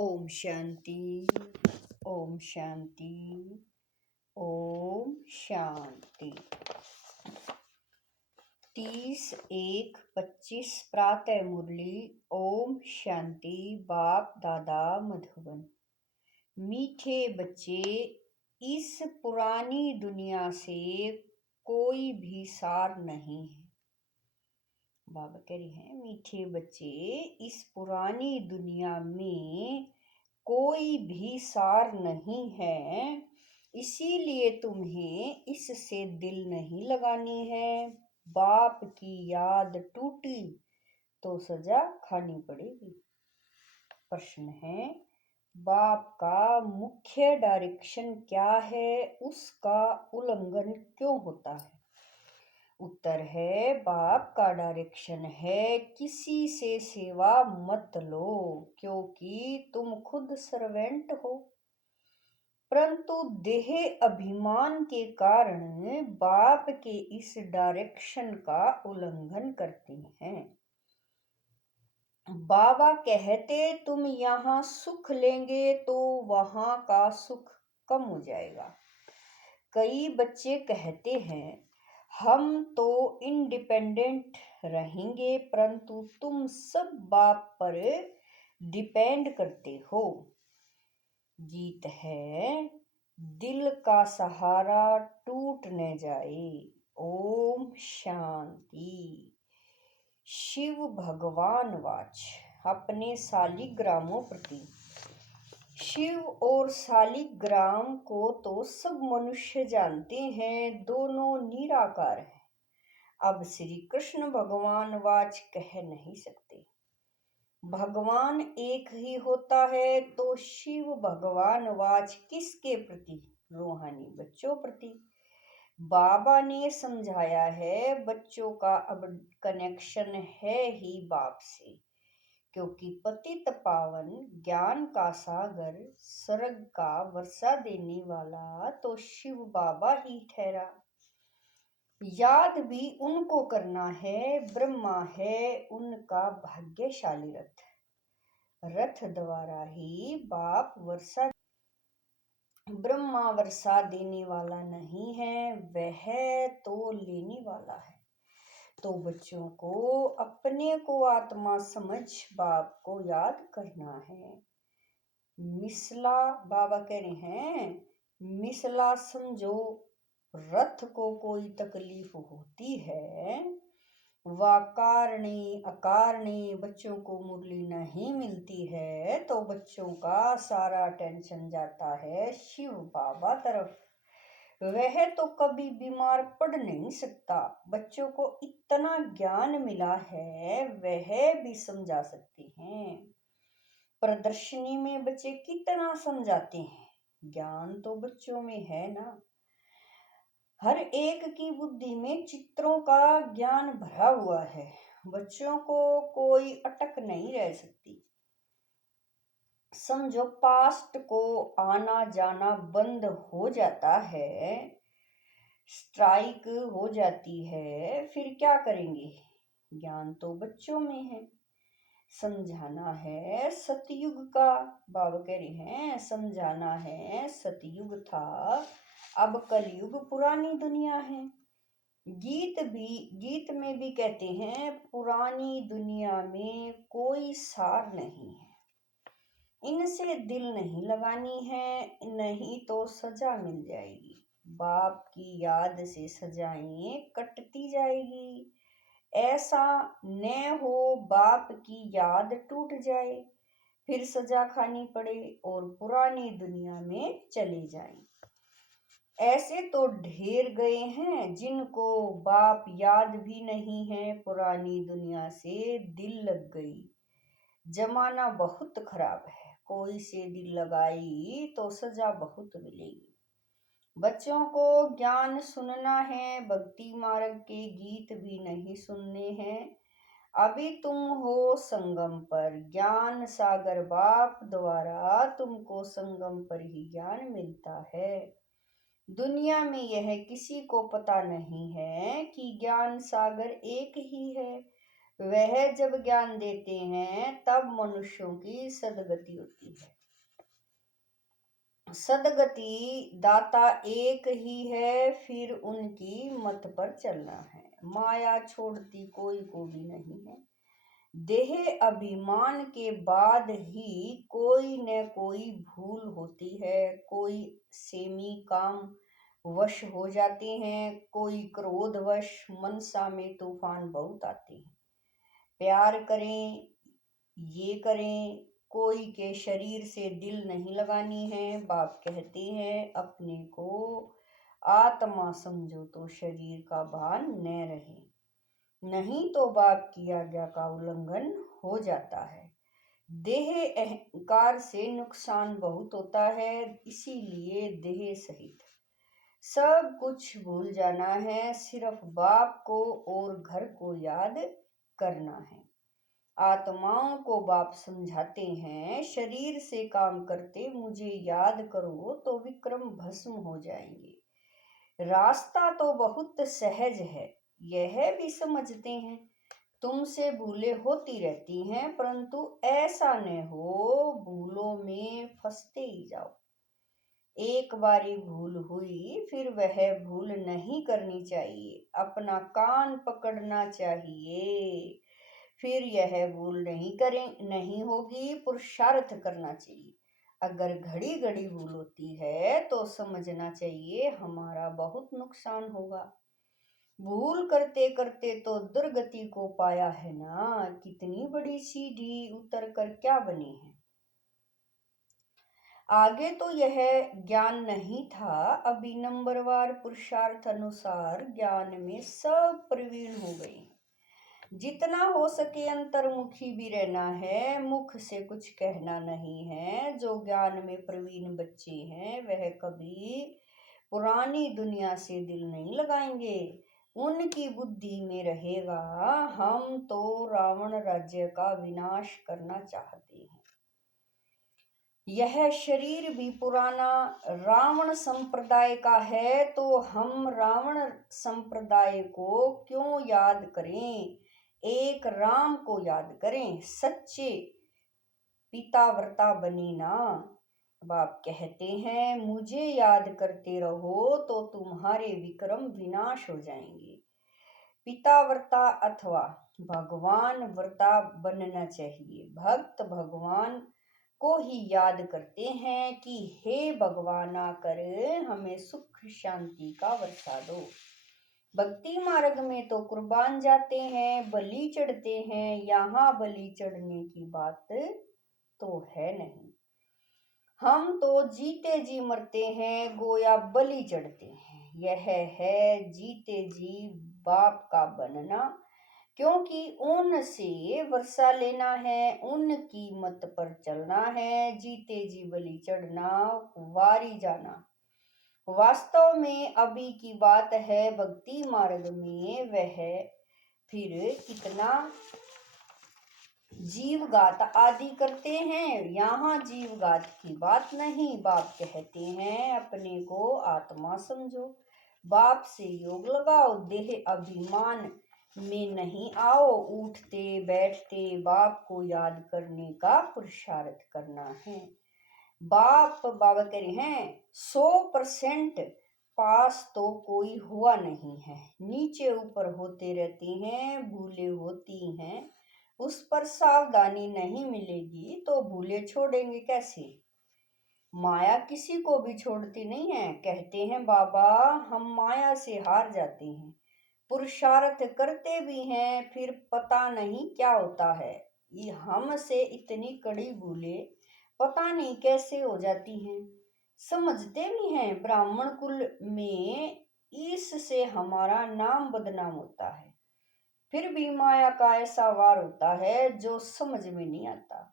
ओम शांति। ओम शांति। ओम शांति। 30-1-25 प्रातः मुरली। ओम शांति। बाप दादा मधुबन। मीठे बच्चे, इस पुरानी दुनिया से कोई भी सार नहीं है। बाबा कह रही हैं, मीठे बच्चे, इस पुरानी दुनिया में कोई भी सार नहीं है, इसीलिए तुम्हें इससे दिल नहीं लगानी है। बाप की याद टूटी तो सजा खानी पड़ेगी। प्रश्न है, बाप का मुख्य डायरेक्शन क्या है, उसका उल्लंघन क्यों होता है? उत्तर है, बाप का डायरेक्शन है किसी से सेवा मत लो, क्योंकि तुम खुद सर्वेंट हो। परंतु देह अभिमान के कारण बाप के इस डायरेक्शन का उल्लंघन करते हैं। बाबा कहते तुम यहाँ सुख लेंगे तो वहां का सुख कम हो जाएगा। कई बच्चे कहते हैं हम तो इंडिपेंडेंट रहेंगे, परंतु तुम सब बाप पर डिपेंड करते हो। गीत है, दिल का सहारा टूट न जाए। ओम शांति। शिव भगवान वाच अपने शालिग्रामों प्रति। शिव और शालिग्राम को तो सब मनुष्य जानते हैं, दोनों निराकार हैं। अब श्री कृष्ण भगवान वाच कह नहीं सकते। भगवान एक ही होता है, तो शिव भगवान वाच किसके प्रति? रूहानी बच्चों प्रति। बाबा ने समझाया है, बच्चों का अब कनेक्शन है ही बाप से, क्योंकि पतित पावन ज्ञान का सागर स्वर्ग का वर्षा देने वाला तो शिव बाबा ही ठहरा। याद भी उनको करना है, ब्रह्मा है उनका भाग्यशाली रथ। रथ द्वारा ही बाप वर्षा, ब्रह्मा वर्षा देने वाला नहीं है, वह तो लेने वाला है। तो बच्चों को अपने को आत्मा समझ बाप को याद करना है। मिसला बाबा कह रहे हैं, मिसला समझो, रथ को कोई तकलीफ होती है, व कारणी अकारणी बच्चों को मुरली नहीं मिलती है, तो बच्चों का सारा टेंशन जाता है शिव बाबा तरफ। वह तो कभी बीमार पड़ नहीं सकता। बच्चों को इतना ज्ञान मिला है, वह भी समझा सकते हैं। प्रदर्शनी में बच्चे कितना समझाते हैं, ज्ञान तो बच्चों में है ना। हर एक की बुद्धि में चित्रों का ज्ञान भरा हुआ है, बच्चों को कोई अटक नहीं रह सकती। समझो पास्ट को आना जाना बंद हो जाता है, स्ट्राइक हो जाती है, फिर क्या करेंगे? ज्ञान तो बच्चों में है। समझाना है सतयुग का, बाबा कह रहे हैं समझाना है सतयुग था, अब कलयुग पुरानी दुनिया है। गीत में भी कहते हैं, पुरानी दुनिया में कोई सार नहीं है, इनसे दिल नहीं लगानी है, नहीं तो सजा मिल जाएगी। बाप की याद से सजाएं कटती जाएगी। ऐसा न हो बाप की याद टूट जाए, फिर सजा खानी पड़े और पुरानी दुनिया में चले जाएं। ऐसे तो ढेर गए हैं जिनको बाप याद भी नहीं है, पुरानी दुनिया से दिल लग गई। जमाना बहुत खराब है, कोई से दिल लगाई तो सजा बहुत मिलेगी। बच्चों को ज्ञान सुनना है, भक्ति मार्ग के गीत भी नहीं सुनने हैं। अभी तुम हो संगम पर, ज्ञान सागर बाप द्वारा तुमको संगम पर ही ज्ञान मिलता है। दुनिया में यह किसी को पता नहीं है कि ज्ञान सागर एक ही है, वह जब ज्ञान देते हैं तब मनुष्यों की सदगति होती है। सदगति दाता एक ही है, फिर उनकी मत पर चलना है। माया छोड़ती कोई को भी नहीं है। देह अभिमान के बाद ही कोई न कोई भूल होती है। कोई सेमी काम वश हो जाते हैं, कोई क्रोध वश। मनसा में तूफान बहुत आते हैं। प्यार करें, ये करें, कोई के शरीर से दिल नहीं लगानी है। बाप कहते हैं अपने को आत्मा समझो तो शरीर का भान न रहे, नहीं तो बाप की आज्ञा का उल्लंघन हो जाता है। देह अहंकार से नुकसान बहुत होता है, इसीलिए देह सहित सब कुछ भूल जाना है। सिर्फ बाप को और घर को याद करना है। आत्माओं को बाप समझाते हैं, शरीर से काम करते मुझे याद करो तो विक्रम भस्म हो जाएंगे। रास्ता तो बहुत सहज है, यह भी समझते हैं। तुमसे भूलें होती रहती हैं, परंतु ऐसा न हो भूलों में फंसते ही जाओ। एक बारी भूल हुई, फिर वह भूल नहीं करनी चाहिए। अपना कान पकड़ना चाहिए, फिर यह भूल नहीं होगी। पुरुषार्थ करना चाहिए। अगर घड़ी घड़ी भूल होती है तो समझना चाहिए हमारा बहुत नुकसान होगा। भूल करते करते तो दुर्गति को पाया है ना। कितनी बड़ी सीढ़ी उतर कर क्या बने हैं। आगे तो यह ज्ञान नहीं था, अभी नंबरवार पुरुषार्थ अनुसार ज्ञान में सब प्रवीण हो गए। जितना हो सके अंतर्मुखी भी रहना है, मुख से कुछ कहना नहीं है। जो ज्ञान में प्रवीण बच्चे हैं वह कभी पुरानी दुनिया से दिल नहीं लगाएंगे। उनकी बुद्धि में रहेगा हम तो रावण राज्य का विनाश करना चाहते हैं। यह शरीर भी पुराना रावण संप्रदाय का है, तो हम रावण संप्रदाय को क्यों याद करें। एक राम को याद करें, सच्चे पिताव्रता बने ना। बाप कहते हैं मुझे याद करते रहो तो तुम्हारे विक्रम विनाश हो जाएंगे। पिताव्रता अथवा भगवान व्रता बनना चाहिए। भक्त भगवान को ही याद करते हैं कि हे भगवान आकर हमें सुख शांति का वर्षा दो। भक्ति मार्ग में तो कुर्बान जाते हैं, बलि चढ़ते हैं। यहाँ बलि चढ़ने की बात तो है नहीं। हम तो जीते जी मरते हैं, गोया बलि चढ़ते हैं। यह है जीते जी बाप का बनना, क्योंकि उनसे वर्षा लेना है, उनकी मत पर चलना है। जीते जी बलि चढ़ना, वारी जाना वास्तव में अभी की बात है। भक्ति मार्ग में वह फिर कितना जीवघात आदि करते हैं। यहाँ जीवघात की बात नहीं। बाप कहते हैं अपने को आत्मा समझो, बाप से योग लगाओ, देह अभिमान में नहीं आओ। उठते बैठते बाप को याद करने का पुरुषार्थ करना है। बाप बाबा कह रहे हैं 100% पास तो कोई हुआ नहीं है, नीचे ऊपर होते रहते हैं, भूले होती हैं। उस पर सावधानी नहीं मिलेगी तो भूले छोड़ेंगे कैसे। माया किसी को भी छोड़ती नहीं है। कहते हैं बाबा हम माया से हार जाते हैं, पुरुषार्थ करते भी हैं, फिर पता नहीं क्या होता है। ये हमसे इतनी कड़ी भूले पता नहीं कैसे हो जाती हैं। समझते भी हैं ब्राह्मण कुल में इससे हमारा नाम बदनाम होता है, फिर भी माया का ऐसा वार होता है जो समझ में नहीं आता।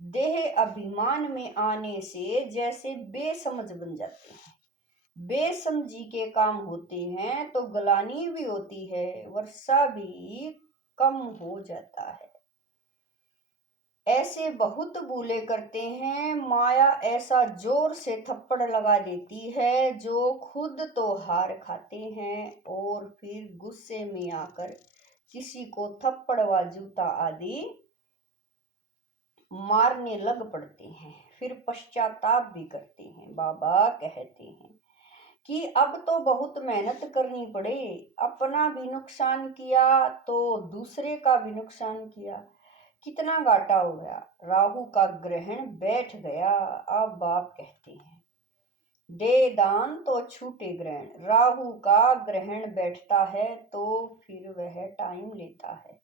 देह अभिमान में आने से जैसे बेसमझ बन जाते हैं। बेसमझी के काम होते हैं तो गलानी भी होती है, वर्षा भी कम हो जाता है। ऐसे बहुत भूले करते हैं। माया ऐसा जोर से थप्पड़ लगा देती है जो खुद तो हार खाते हैं और फिर गुस्से में आकर किसी को थप्पड़ व जूता आदि मारने लग पड़ते हैं, फिर पश्चाताप भी करते हैं। बाबा कहते हैं कि अब तो बहुत मेहनत करनी पड़े, अपना भी नुकसान किया तो दूसरे का भी नुकसान किया, कितना घाटा हो गया। राहु का ग्रहण बैठ गया। अब बाप कहते हैं दे दान तो छूटे ग्रहण। राहु का ग्रहण बैठता है तो फिर वह टाइम लेता है,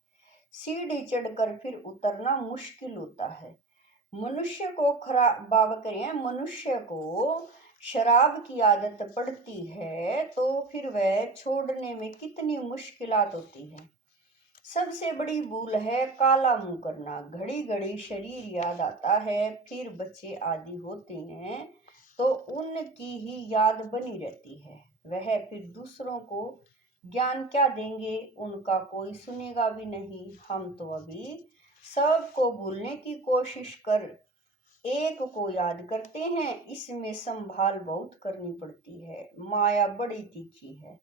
सीढ़ी चढ़कर फिर उतरना मुश्किल होता है। मनुष्य को बाबा करें, मनुष्य को शराब की आदत पड़ती है तो फिर वह छोड़ने में कितनी मुश्किलात होती है। सबसे बड़ी भूल है काला मुंह करना। घड़ी घड़ी शरीर याद आता है, फिर बच्चे आदि होते हैं तो उनकी ही याद बनी रहती है। वह फिर दूसरों को ज्ञान क्या देंगे, उनका कोई सुनेगा भी नहीं। हम तो अभी सबको भूलने की कोशिश कर एक को याद करते हैं, इसमें संभाल बहुत करनी पड़ती है। माया बड़ी तीखी है,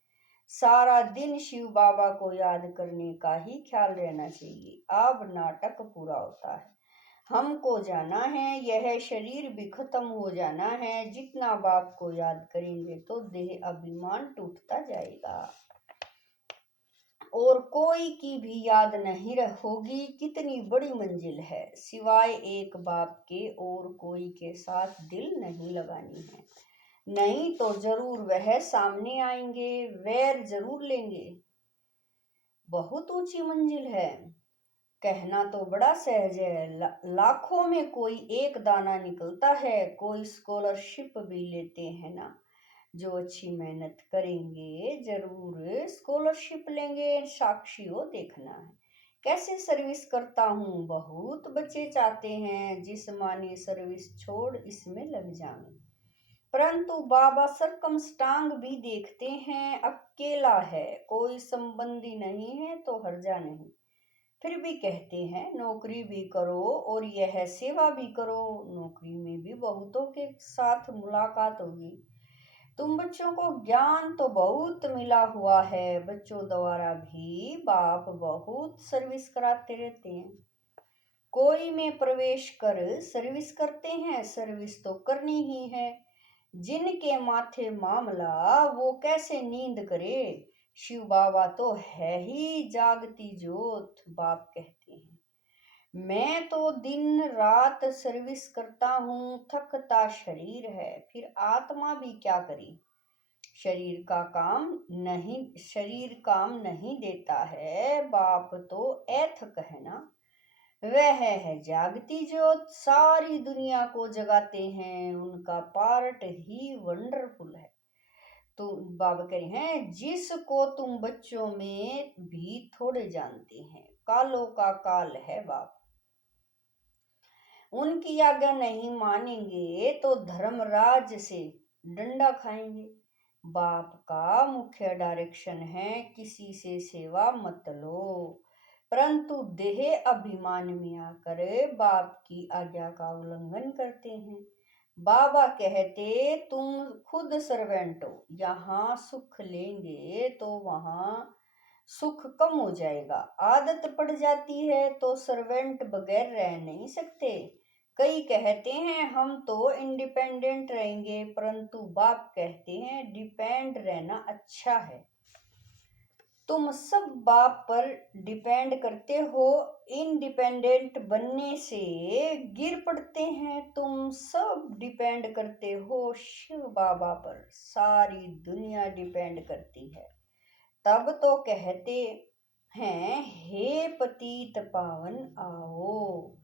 सारा दिन शिव बाबा को याद करने का ही ख्याल रहना चाहिए। अब नाटक पूरा होता है, हमको जाना है, यह शरीर भी खत्म हो जाना है। जितना बाप को याद करेंगे तो देह अभिमान टूटता जाएगा और कोई की भी याद नहीं होगी। कितनी बड़ी मंजिल है, सिवाय एक बाप के और कोई के साथ दिल नहीं लगानी है, नहीं तो जरूर वह सामने आएंगे, वैर जरूर लेंगे। बहुत ऊंची मंजिल है, कहना तो बड़ा सहज है। लाखों में कोई एक दाना निकलता है। कोई स्कॉलरशिप भी लेते हैं ना, जो अच्छी मेहनत करेंगे जरूर स्कॉलरशिप लेंगे। साक्षी हो देखना है कैसे सर्विस करता हूँ। बहुत बच्चे चाहते हैं जिस्मानी सर्विस छोड़ इसमें लग जाऊं, परंतु बाबा सरकमस्टांग भी देखते हैं। अकेला है, कोई संबंधी नहीं है तो हर्जा नहीं, फिर भी कहते हैं नौकरी भी करो और यह सेवा भी करो। नौकरी में भी बहुतों के साथ मुलाकात होगी। तुम बच्चों को ज्ञान तो बहुत मिला हुआ है, बच्चों द्वारा भी बाप बहुत सर्विस कराते रहते हैं। कोई में प्रवेश कर सर्विस करते हैं, सर्विस तो करनी ही है। जिनके माथे मामला वो कैसे नींद करे। शिव बाबा तो है ही जागती ज्योत। बाप कहते हैं मैं तो दिन रात सर्विस करता हूँ, थकता शरीर है, फिर आत्मा भी क्या करी। शरीर काम नहीं देता है। बाप तो ऐथक है ना, वह है जागती ज्योत, सारी दुनिया को जगाते हैं। उनका पार्ट ही वंडरफुल है। तो बाबा कह रहे हैं जिसको तुम बच्चों में भी थोड़े जानते हैं, कालों का काल है बाप। उनकी आज्ञा नहीं मानेंगे तो धर्मराज से डंडा खाएंगे। बाप का मुख्य डायरेक्शन है किसी से सेवा मत लो, परंतु देह अभिमान में आकर बाप की आज्ञा का उल्लंघन करते हैं। बाबा कहते तुम खुद सर्वेंट हो, यहाँ सुख लेंगे तो वहाँ सुख कम हो जाएगा। आदत पड़ जाती है तो सर्वेंट बगैर रह नहीं सकते। कई कहते हैं हम तो इंडिपेंडेंट रहेंगे, परंतु बाप कहते हैं डिपेंड रहना अच्छा है। तुम सब बाप पर डिपेंड करते हो, इंडिपेंडेंट बनने से गिर पड़ते हैं। तुम सब डिपेंड करते हो शिव बाबा पर, सारी दुनिया डिपेंड करती है। तब तो कहते हैं हे पतित पावन आओ,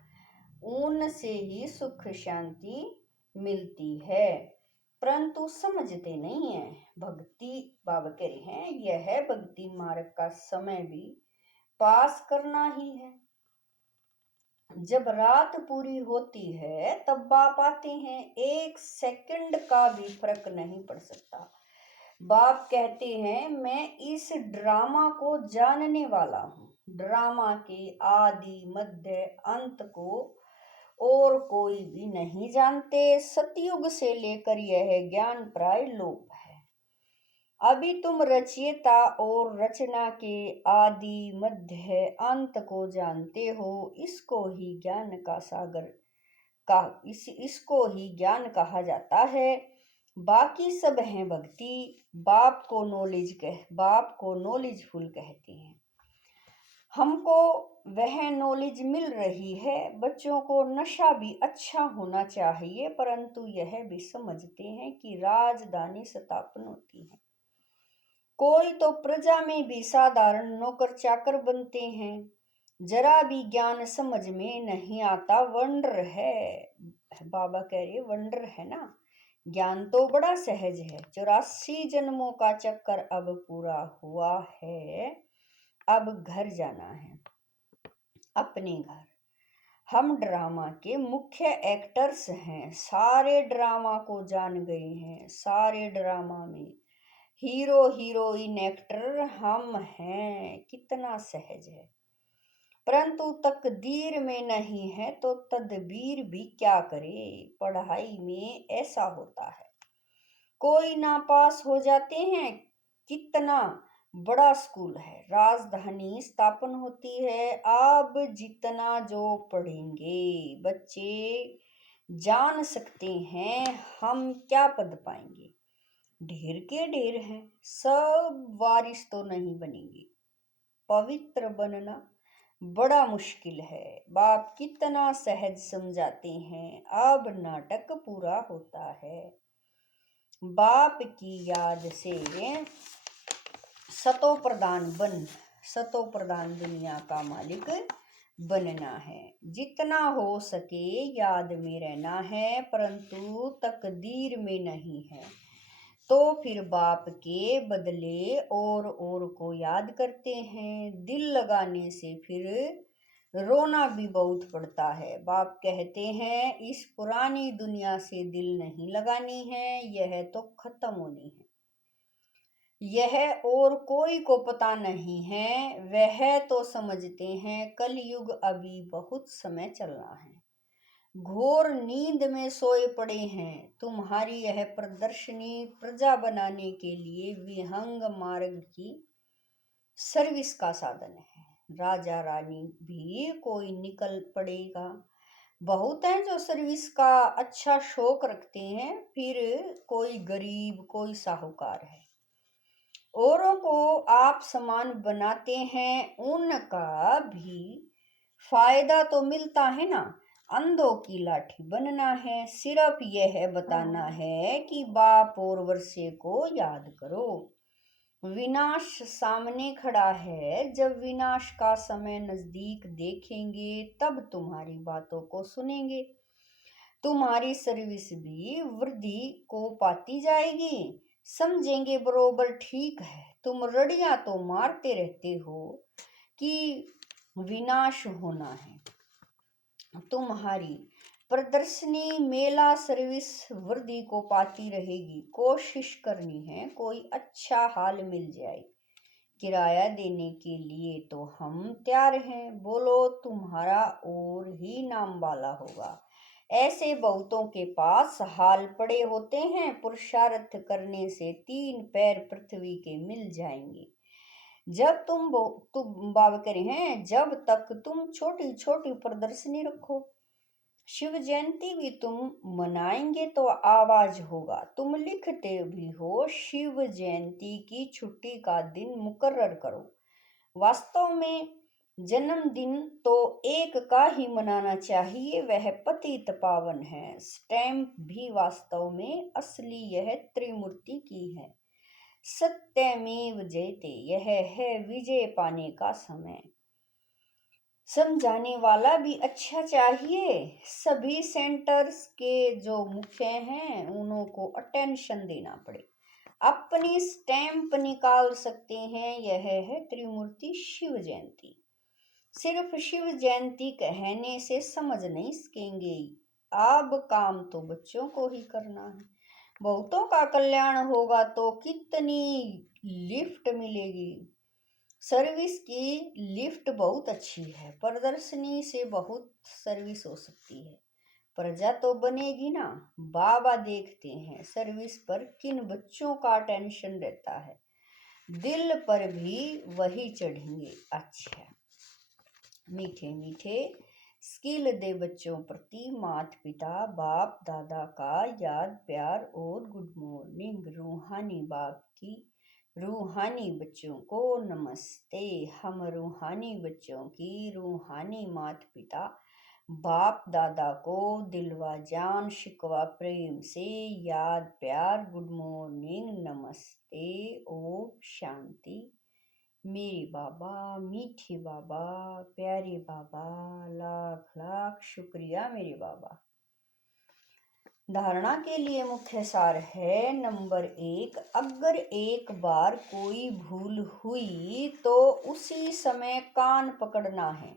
उनसे ही सुख शांति मिलती है, परंतु समझते नहीं है। भक्ति बाबा कह रहे हैं यह भक्ति मार्ग का समय भी पास करना ही है। जब रात पूरी होती है तब बाप आते हैं, एक सेकंड का भी फर्क नहीं पड़ सकता। बाप कहते हैं मैं इस ड्रामा को जानने वाला हूँ, ड्रामा के आदि मध्य अंत को और कोई भी नहीं जानते। सतयुग से लेकर यह ज्ञान प्राय लोप है। अभी तुम रचयिता और रचना के आदि मध्य अंत को जानते हो। इसको ही ज्ञान कहा जाता है। बाकी सब है भक्ति। बाप को नॉलेजफुल कहते हैं। हमको वह नॉलेज मिल रही है। बच्चों को नशा भी अच्छा होना चाहिए, परंतु यह भी समझते हैं कि राजधानी स्थापन होती है। कोई तो प्रजा में भी साधारण नौकर चाकर बनते हैं। जरा भी ज्ञान समझ में नहीं आता, वंडर है। बाबा कह रहे वंडर है ना। ज्ञान तो बड़ा सहज है। 84 जन्मों का चक्कर अब पूरा हुआ है। अब घर जाना है, अपने घर। हम ड्रामा के मुख्य एक्टर्स हैं। सारे ड्रामा को जान गए हैं। सारे ड्रामा में हीरो हीरोइन एक्टर हम हैं। कितना सहज है। परंतु तकदीर में नहीं है तो तदबीर भी क्या करे। पढ़ाई में ऐसा होता है, कोई नापास हो जाते हैं। कितना बड़ा स्कूल है, राजधानी स्थापन होती है। अब जितना जो पढ़ेंगे बच्चे जान सकते हैं हम क्या पद पाएंगे। ढेर के ढेर हैं, सब वारिस तो नहीं बनेंगे। पवित्र बनना बड़ा मुश्किल है। बाप कितना सहज समझाते हैं। अब नाटक पूरा होता है। बाप की याद से सतो प्रधान दुनिया का मालिक बनना है। जितना हो सके याद में रहना है, परंतु तकदीर में नहीं है। तो फिर बाप के बदले और को याद करते हैं। दिल लगाने से फिर रोना भी बहुत पड़ता है। बाप कहते हैं इस पुरानी दुनिया से दिल नहीं लगानी है, यह तो खत्म होनी है। यह और कोई को पता नहीं है। वह तो समझते हैं कलयुग अभी बहुत समय चलना है। घोर नींद में सोए पड़े हैं। तुम्हारी यह प्रदर्शनी प्रजा बनाने के लिए विहंग मार्ग की सर्विस का साधन है। राजा रानी भी कोई निकल पड़ेगा। बहुत है जो सर्विस का अच्छा शौक रखते हैं, फिर कोई गरीब कोई साहूकार है। औरों को आप समान बनाते हैं, उनका भी फायदा तो मिलता है ना। अंधों की लाठी बनना है, सिर्फ यह बताना है कि बाप और वर्षे को याद करो। विनाश सामने खड़ा है। जब विनाश का समय नजदीक देखेंगे तब तुम्हारी बातों को सुनेंगे। तुम्हारी सर्विस भी वृद्धि को पाती जाएगी। समझेंगे बरोबर ठीक है। तुम रड़ियां तो मारते रहते हो कि विनाश होना है। तुम्हारी प्रदर्शनी मेला सर्विस वृद्धि को पाती रहेगी। कोशिश करनी है कोई अच्छा हाल मिल जाए। किराया देने के लिए तो हम तैयार हैं। बोलो तुम्हारा और ही नाम वाला होगा। ऐसे बहुतों के पास हाल पड़े होते हैं। पुरुषार्थ करने से 3 पैर पृथ्वी के मिल जाएंगे। जब तुम बाबा कह रहे हैं जब तक तुम छोटी छोटी प्रदर्शनी रखो। शिव जयंती भी तुम मनाएंगे तो आवाज होगा। तुम लिखते भी हो शिव जयंती की छुट्टी का दिन मुकर्रर करो। वास्तव में जन्मदिन तो एक का ही मनाना चाहिए, वह पतित पावन है। स्टैम्प भी वास्तव में असली यह त्रिमूर्ति की है। सत्यमेव जयते, यह है विजय पाने का समय। समझाने वाला भी अच्छा चाहिए। सभी सेंटर्स के जो मुख्य हैं उनको अटेंशन देना पड़े। अपनी स्टैंप निकाल सकते हैं। यह है त्रिमूर्ति शिव जयंती। सिर्फ शिव जयंती कहने से समझ नहीं सकेंगे। अब काम तो बच्चों को ही करना है। बहुतों का कल्याण होगा तो कितनी लिफ्ट मिलेगी। सर्विस की लिफ्ट बहुत अच्छी है। प्रदर्शनी से बहुत सर्विस हो सकती है। प्रजा तो बनेगी ना। बाबा देखते हैं सर्विस पर किन बच्चों का टेंशन रहता है, दिल पर भी वही चढ़ेंगे। अच्छा, मीठे मीठे स्किल दे बच्चों प्रति माता पिता बाप दादा का याद प्यार और गुड मॉर्निंग। रूहानी बाप की रूहानी बच्चों को नमस्ते। हम रूहानी बच्चों की रूहानी माता पिता बाप दादा को दिलवा जान शिकवा प्रेम से याद प्यार गुड मॉर्निंग नमस्ते ओम शांति। मेरे बाबा मीठे बाबा प्यारे बाबा, लाख लाख शुक्रिया मेरे बाबा। धारणा के लिए मुख्य सार है। नंबर 1, अगर एक बार कोई भूल हुई तो उसी समय कान पकड़ना है,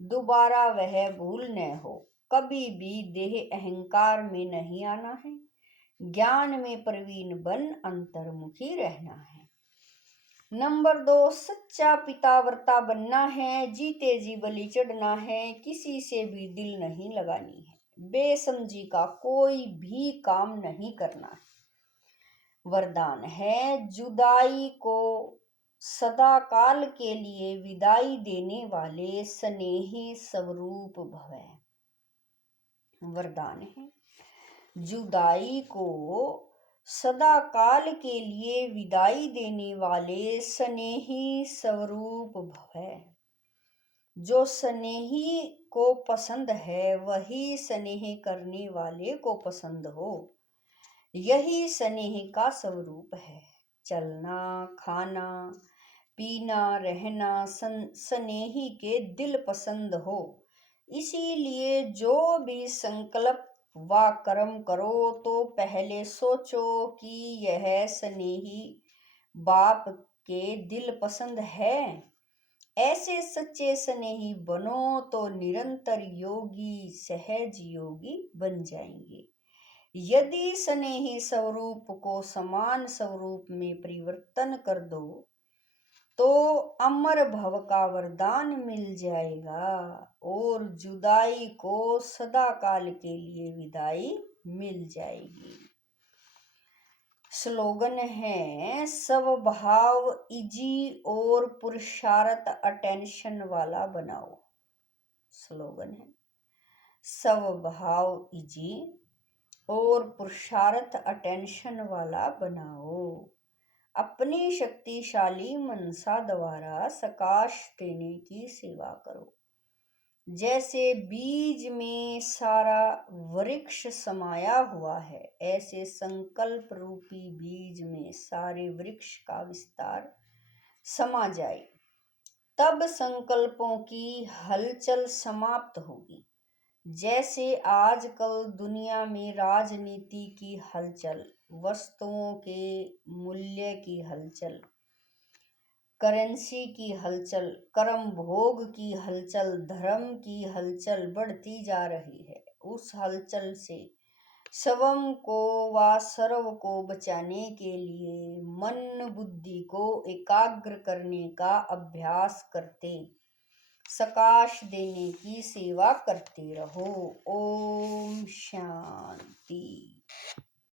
दोबारा वह भूल न हो। कभी भी देह अहंकार में नहीं आना है, ज्ञान में प्रवीण बन अंतर्मुखी रहना है। नंबर 2, सच्चा पितावर्ता बनना है, जीते जी बलि चढ़ना है, किसी से भी दिल नहीं लगानी है, बेसमझी का कोई भी काम नहीं करना है। वरदान है, जुदाई को सदा काल के लिए विदाई देने वाले स्नेही स्वरूप भव। वरदान है, जुदाई को सदा काल के लिए विदाई देने वाले स्नेही स्वरूप भव। जो स्नेही को पसंद है वही स्नेह करने वाले को पसंद हो, यही स्नेह का स्वरूप है। चलना खाना पीना रहना स्नेही के दिल पसंद हो, इसीलिए जो भी संकल्प व कर्म करो तो पहले सोचो कि यह स्नेही बाप के दिल पसंद है। ऐसे सच्चे स्नेही बनो तो निरंतर योगी सहज योगी बन जाएंगे। यदि स्नेही स्वरूप को समान स्वरूप में परिवर्तन कर दो तो अमर भव का वरदान मिल जाएगा और जुदाई को सदा काल के लिए विदाई मिल जाएगी। स्लोगन है, स्वभाव इजी और पुरुषार्थ अटेंशन वाला बनाओ। स्लोगन है, स्वभाव इजी और पुरुषार्थ अटेंशन वाला बनाओ। अपनी शक्तिशाली मनसा द्वारा सकाश देने की सेवा करो। जैसे बीज में सारा वृक्ष समाया हुआ है, ऐसे संकल्प रूपी बीज में सारे वृक्ष का विस्तार समा जाए, तब संकल्पों की हलचल समाप्त होगी। जैसे आजकल दुनिया में राजनीति की हलचल, वस्तुओं के मूल्य की हलचल, करेंसी की हलचल, कर्म भोग की हलचल, धर्म की हलचल बढ़ती जा रही है। उस हलचल से स्वयं को व सर्व को बचाने के लिए मन बुद्धि को एकाग्र करने का अभ्यास करते, सकाश देने की सेवा करते रहो। ओम शांति।